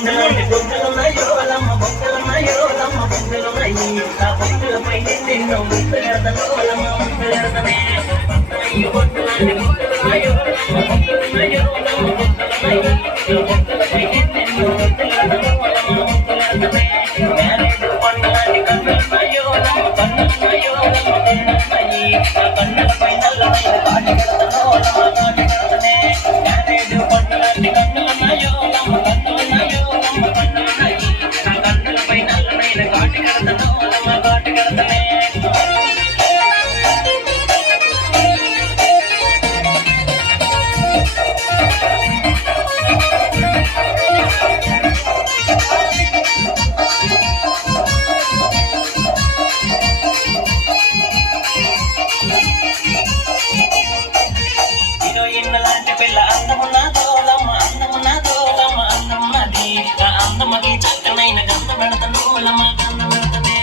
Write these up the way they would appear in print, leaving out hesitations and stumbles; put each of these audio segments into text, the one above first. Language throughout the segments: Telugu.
కొండలాంటి బొక్కలున్నాయో లమ్మ బొక్కలున్నాయో లమ్మ బొక్కలున్నాయి ఆ బొక్కలపై నిన్నెన్నో ముద్దలెడతలో లమ్మ ముద్దలెడతనే బొక్కలాంటి బొక్కలున్నాయో లమ్మ బొక్కలున్నాయో లమ్మ బొక్కలున్నాయి ఆ బొక్కలపై నిన్నెన్నో ముద్దలెడతలో లమ్మ ముద్దలెడతనే నేరేడు కొండలాంటి కన్నులున్నాయో లమ్మ కన్నులున్నాయో లమ్మ కన్నులున్నాయి ఆ కన్నులపై నల్లమైన కాటి కడతలో లమ్మ కాటి కడతనే నేరేడు కొండలాంటి కన్నులున్నాయో లమ్మ కన్నులున్నాయో లమ్మ కన్నులున్నాయి ఆ కన్నులపై నల్లమైన కాటి కడతలో లమ్మ కాటి కడతనే లాంటి పిల్ల అందమున్నదో లమ్మ అందమున్నదో లమ్మ అందమున్నది ఆ అందమకి చక్కనైన గంధ పెడతను లమ్మ గంధ పెడతనే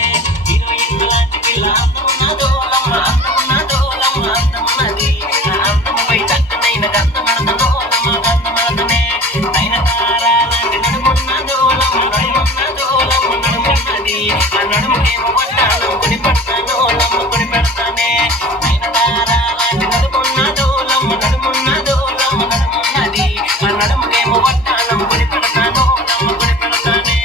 హీరోయిన్ లాంటి పిల్ల అందమున్నదో లమ్మ అందమున్నదో లమ్మ అందమున్నది ఆ అందముపై చక్కనైన గంధ పెడతను లమ్మ గంధ పెడతనే అయిన తారా లాంటి నడుమున్నదో లమ్మ నడుమున్నదో లమ్మ నడుమున్నది ఆ నడుముకేమో వడ్డాను కొని పెడతాను లమ్మ కొని పెడతానే అయిన తారా లాంటి నడుమున్నదో లమ్మ నడుమున్నదో ఆ నడుముకేమో వడ్డానం కొని పెడతాను లమ్మ కొని పెడతానే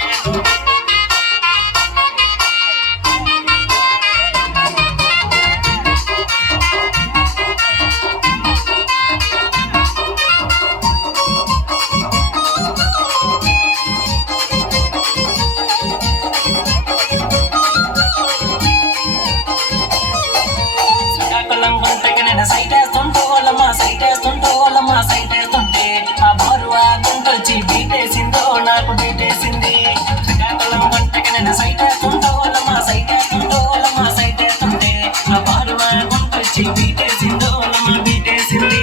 శ్రీకాకుళం గుంటకి నేను సైట్ వేస్తుంటూ లమ్మ సైట్ వేస్తుంటూ లమ్మ సైట్ వేస్తుంటే ఆ బారువా గుంటొచ్చి బీటేసిందో నాకు బీటేసింది శ్రీకాకుళం గుంటకి నేను సైట్ వేస్తుంటూ లమ్మ సైట్ వేస్తుంటూ లమ్మ సైట్ వేస్తుంటే ఆ బారువా గుంటొచ్చి బీటేసిందో లమ్మ బీటేసింది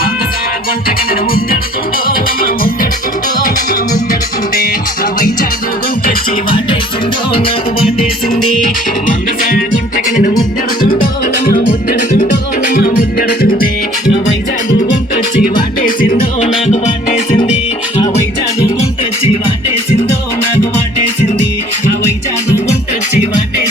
మందసా గుంటకి నేను ముద్దెడుతుంటూ లమ్మ ముద్దెడుతుంటూ లమ్మ ముద్దెడుతుంటే ఆ వైజాగ్ గుంటొచ్చి వాటేసిందో నాకు వాటేసింది మందసా గుంటకి నేను ముద్దెడుతుంటూ లమ్మ ముద్దెడుతుంటూ లమ్మ ముద్దెడుతుంటే ఆ వైజాగ్ గుంటొచ్చి వాటేసిందో నాకు వాటేసింది ఆ వైజాగ్ గుంటొచ్చి వాటేసిందో నాకు వాటేసింది ఆ వైజాగ్ గుంటొచ్చి వాటే